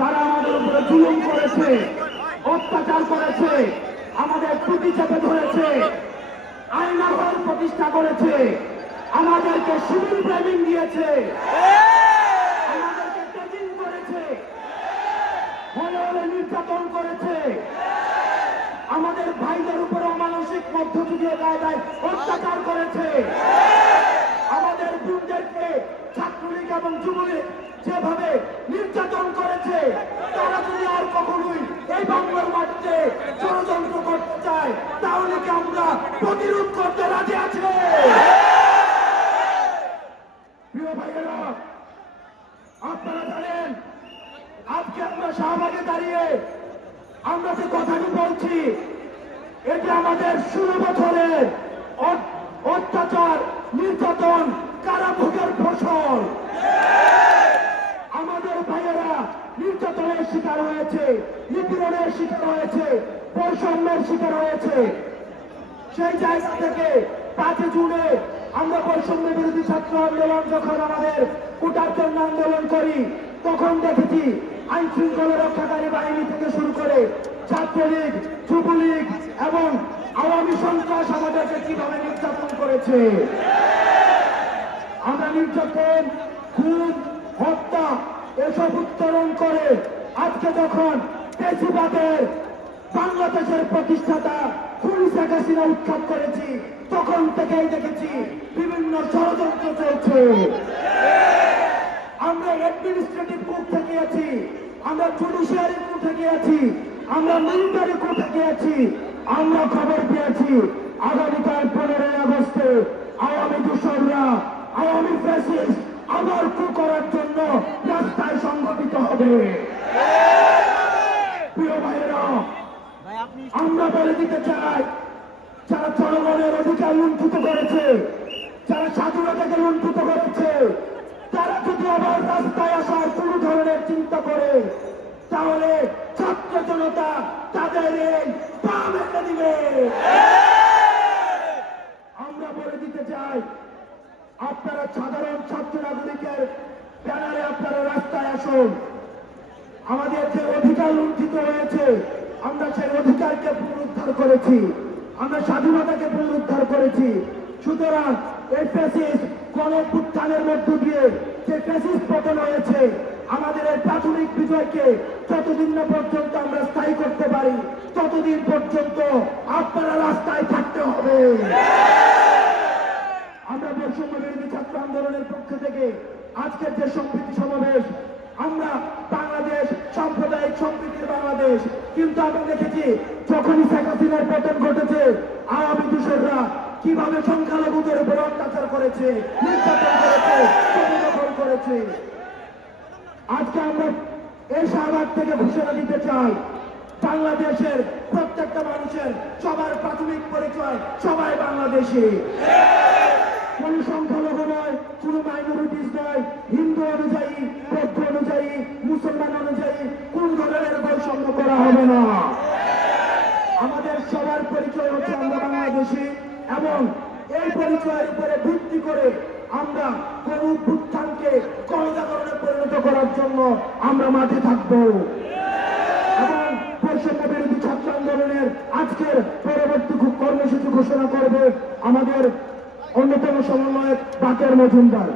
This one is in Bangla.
যারা আমাদের উপরে জুলুম করেছে, অত্যাচার করেছে, আমাদের টুপি চেপে ধরেছে আইনাঘর প্রতিষ্ঠা করেছে, আমাদেরকে সিভিল ট্রেনিং দিয়েছে নির্যাতন করেছে, আমাদের ভাইদের উপরে অমানসিক মধ্যযুগীয় জায়গায় অত্যাচার করেছে, আমাদের বোনদেরকে ছাত্রলীগ এবং যুবলীগ যেভাবে নির্যাতন করেছে তারা যদি আর কখনোই এই বাংলার মাটিতে ষড়যন্ত্র চায় তাহলে কি আমরা প্রতিরোধ করতে রাজি আছে? আপনারা জানেন, আজকে আমরা শাহবাগে দাঁড়িয়ে আমরা যে কথাটি বলছি, এটি আমাদের ষোলো বছরের অত্যাচার, নির্যাতন, কারাভোগের ফসল। আমাদের ভাইয়েরা নির্যাতনের শিকার হয়েছে, নিপীড়নের শিকার হয়েছে। বৈষম্যের শিকার হয়েছে। সেই জায়গা থেকে পাঁচই জুনে আমরা বৈষম্য বিরোধী ছাত্র আন্দোলন যখন আমাদের কোটার জন্য আন্দোলন করি, তখন দেখেছি আইন শৃঙ্খলা রক্ষাকারী বাহিনী থেকে শুরু করে ছাত্রলীগ, যুবলীগ এবং আওয়ামী সন্ত্রাস আমাদেরকে কীভাবে নির্যাতন করেছে। আমরা নির্যাতন, খুন, হত্যা, এসব উত্তরণ করে আজকে যখন পেশিবাদের বাংলাদেশের প্রতিষ্ঠাতা খুনি শেখ হাসিনা উৎখাত করেছি। তখন থেকেই দেখেছি বিভিন্ন ষড়যন্ত্র চলছে। আমরা অ্যাডমিনিস্ট্রেটিভ কোর্ট থেকে আছি, আমরা জুডিশিয়ারি কোর্ট থেকে আছি, আমরা মিলিটারি কোর্ট থেকে আছি, আমরা খবর পেয়েছি। আগামীকাল পনেরোই আগস্টে আওয়ামী দূষণরা আওয়ামী ফ্যাসিস্ট আবার কু করার জন্য রাস্তায় সংগঠিত হবে প্রিয় ভাইয়েরা আমরা বলে দিতে চাই, যারা জনগণের অধিকার লুণ্ঠিত করেছে, যারা স্বাধীনতাকে লুণ্ঠিত করেছে, তারা যদি আবার রাস্তায় আসার কোন ধরনের চিন্তা করে, তাহলে ছাত্র জনতা তাদের এই পা মেরে দিবে। আমরা বলে দিতে চাই, আপনারা সাধারণ ছাত্র নাগরিকের ব্যানারে আপনারা রাস্তায় আসুন। আমাদের যে অধিকার লুণ্ঠিত হয়েছে আমরা সেই অধিকারকে পুনরুদ্ধার করেছি, আমরা স্বাধীনতাকে পুনরুদ্ধার করেছি, সুতরাং এই ফ্যাসিস্ট গণপুত্থানের মধ্য দিয়ে যে ফ্যাসিস্ট পতন হয়েছে, আমাদের এই প্রাথমিক বিজয়কে যতদিন না পর্যন্ত আমরা স্থায়ী করতে পারি, ততদিন পর্যন্ত আপনারা রাস্তায় থাকতে হবে। আমরা বৈষম্য বিরোধী ছাত্র আন্দোলনের পক্ষ থেকে আজকের যে সম্প্রীতি সমাবেশ আমরা বাংলাদেশ, সাম্প্রদায়িক সম্প্রীতির বাংলাদেশ। কিন্তু আমরা দেখেছি, যখনই শেখ হাসিনার পতন ঘটেছে, আওয়ামী দূষররা কীভাবে সংখ্যালঘুদের উপর অত্যাচার করেছে, নির্যাতন করেছে দখল করেছে। আজকে আমরা এই শাহবাগ থেকে ঘোষণা দিতে চাই, বাংলাদেশের প্রত্যেকটা মানুষের সবার প্রাথমিক পরিচয় সবাই বাংলাদেশি। কোন সংখ্যালঘু নয়, কোন মাইনরিটিস নয়, হিন্দু অনুযায়ী মুসলমান অনুযায়ী কোন ধরনের বৈষম্য করা হবে না। আমাদের সবার পরিচয় হচ্ছে আমরা বাংলাদেশি এবং এই পরিচয়ের উপরে ভিত্তি করে আমরা কোন উত্থানকে গণজাগরণে পরিণত করার জন্য আমরা মাঠে থাকব। এবং বৈষম্য বিরোধী ছাত্র আন্দোলনের আজকের পরবর্তী কর্মসূচি ঘোষণা করবে আমাদের অন্যতম সমন্বয়ক বাকের মজুমদার।